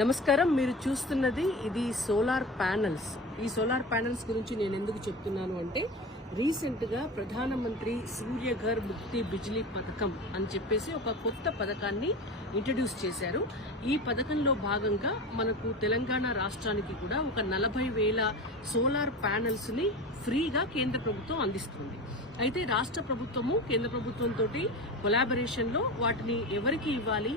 నమస్కారం. మీరు చూస్తున్నది ఇది సోలార్ ప్యానెల్స్. ఈ సోలార్ ప్యానెల్స్ గురించి నేను ఎందుకు చెప్తున్నాను అంటే, రీసెంట్గా ప్రధానమంత్రి సూర్యఘర్ ముక్తి బిజ్లీ పథకం అని చెప్పేసి ఒక కొత్త పథకాన్ని ఇంట్రడ్యూస్ చేశారు. ఈ పథకంలో భాగంగా మనకు తెలంగాణ రాష్ట్రానికి కూడా ఒక 40,000 సోలార్ ప్యానెల్స్ ని ఫ్రీగా కేంద్ర ప్రభుత్వం అందిస్తుంది. అయితే రాష్ట్ర ప్రభుత్వము కేంద్ర ప్రభుత్వంతో కొలాబరేషన్ లో వాటిని ఎవరికి ఇవ్వాలి,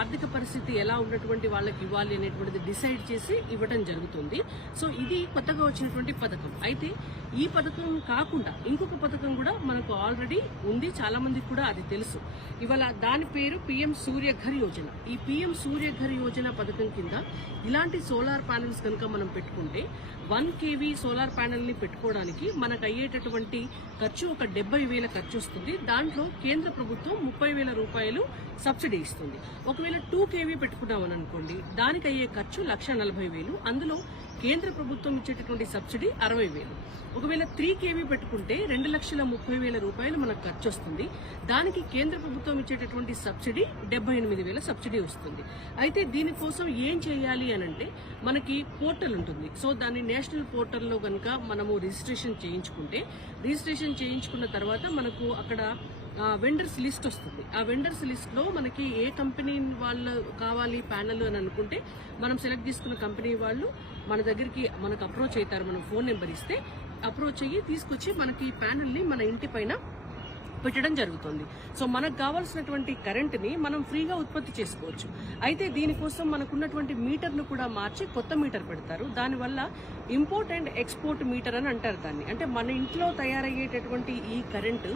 ఆర్థిక పరిస్థితి ఎలా ఉన్నటువంటి వాళ్ళకి ఇవ్వాలి అనేటువంటిది డిసైడ్ చేసి ఇవ్వడం జరుగుతుంది. సో ఇది కొత్తగా వచ్చినటువంటి పథకం. అయితే ఈ పథకం కాకుండా ఇంకొక పథకం కూడా మనకు ఆల్రెడీ ఉంది, చాలా మందికి కూడా అది తెలుసు. ఇవాళ దాని పేరు పిఎం సూర్యఘర్ యోజన. ఈ పిఎం సూర్యఘర్ యోజన పథకం కింద ఇలాంటి సోలార్ ప్యానెల్స్ కనుక మనం పెట్టుకుంటే 1 kV సోలార్ ప్యానెల్ ని పెట్టుకోవడానికి మనకు అయ్యేటటువంటి ఖర్చు ఒక 70,000 ఖర్చు వస్తుంది. దాంట్లో కేంద్ర ప్రభుత్వం 30,000 రూపాయలు సబ్సిడీ ఇస్తుంది. ఒకవేళ 2 kV పెట్టుకున్నామని అనుకోండి, దానికి అయ్యే ఖర్చు 1,40,000. అందులో కేంద్ర ప్రభుత్వం ఇచ్చేటటువంటి సబ్సిడీ 60,000. ఒకవేళ 3 kV పెట్టుకుంటే 2,30,000 రూపాయలు మనకు ఖర్చు వస్తుంది. దానికి కేంద్ర ప్రభుత్వం ఇచ్చేటటువంటి సబ్సిడీ 78,000 సబ్సిడీ వస్తుంది. అయితే దీనికోసం ఏం చేయాలి అనంటే, మనకి పోర్టల్ ఉంటుంది. సో దాన్ని నేషనల్ పోర్టల్లో కనుక మనము రిజిస్ట్రేషన్ చేయించుకున్న తర్వాత మనకు అక్కడ వెండర్స్ లిస్ట్ వస్తుంది. ఆ వెండర్స్ లిస్ట్ లో మనకి ఏ కంపెనీ వాళ్ళు కావాలి ప్యానెల్ అని అనుకుంటే, మనం సెలెక్ట్ చేసుకున్న కంపెనీ వాళ్ళు మన దగ్గరికి మనకు అప్రోచ్ అవుతారు. మనం ఫోన్ నెంబర్ ఇస్తే అప్రోచ్ అయ్యి తీసుకొచ్చి మనకి ఈ ప్యానెల్ ని మన ఇంటి పైన పెట్టడం జరుగుతుంది. సో మనకు కావాల్సినటువంటి కరెంట్ ని మనం ఫ్రీగా ఉత్పత్తి చేసుకోవచ్చు. అయితే దీనికోసం మనకున్నటువంటి మీటర్ ను కూడా మార్చి కొత్త మీటర్ పెడతారు. దానివల్ల ఇంపోర్ట్ అండ్ ఎక్స్పోర్ట్ మీటర్ అని అంటారు దాన్ని. అంటే మన ఇంట్లో తయారయ్యేటటువంటి ఈ కరెంటు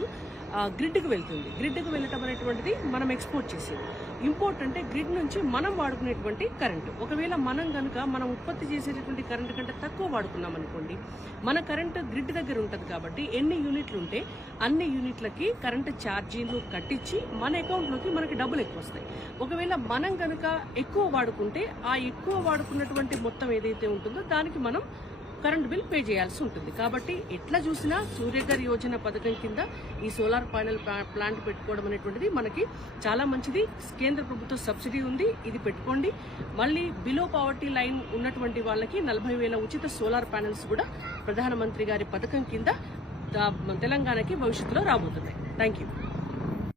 గ్రిడ్కి వెళ్తుంది. గ్రిడ్కి వెళ్ళటం అనేటువంటిది మనం ఎక్స్పోర్ట్ చేసేది. ఇంపోర్ట్ అంటే గ్రిడ్ నుంచి మనం వాడుకునేటువంటి కరెంటు. ఒకవేళ మనం కనుక మనం ఉత్పత్తి చేసేటటువంటి కరెంటు కంటే తక్కువ వాడుకున్నాం అనుకోండి, మన కరెంటు గ్రిడ్ దగ్గర ఉంటుంది కాబట్టి ఎన్ని యూనిట్లు ఉంటే అన్ని యూనిట్లకి కరెంటు ఛార్జీలు కట్టించి మన అకౌంట్లోకి మనకి డబ్బులు ఎక్కువ వస్తాయి. ఒకవేళ మనం కనుక ఎక్కువ వాడుకుంటే ఆ ఎక్కువ వాడుకున్నటువంటి మొత్తం ఏదైతే ఉంటుందో దానికి మనం కరెంట్ బిల్ పే చేయాల్సి ఉంటుంది. కాబట్టి ఎట్లా చూసినా సూర్యఘర్ యోజన పథకం కింద ఈ సోలార్ ప్యానెల్ ప్లాంట్ పెట్టుకోవడం అనేటువంటిది మనకి చాలా మంచిది. కేంద్ర ప్రభుత్వ సబ్సిడీ ఉంది, ఇది పెట్టుకోండి. మళ్ళీ బిలో పావర్టీ లైన్ ఉన్నటువంటి వాళ్ళకి 40,000 ఉచిత సోలార్ ప్యానెల్స్ కూడా ప్రధానమంత్రి గారి పథకం కింద తెలంగాణకి భవిష్యత్తులో రాబోతున్నాయి. Thank you.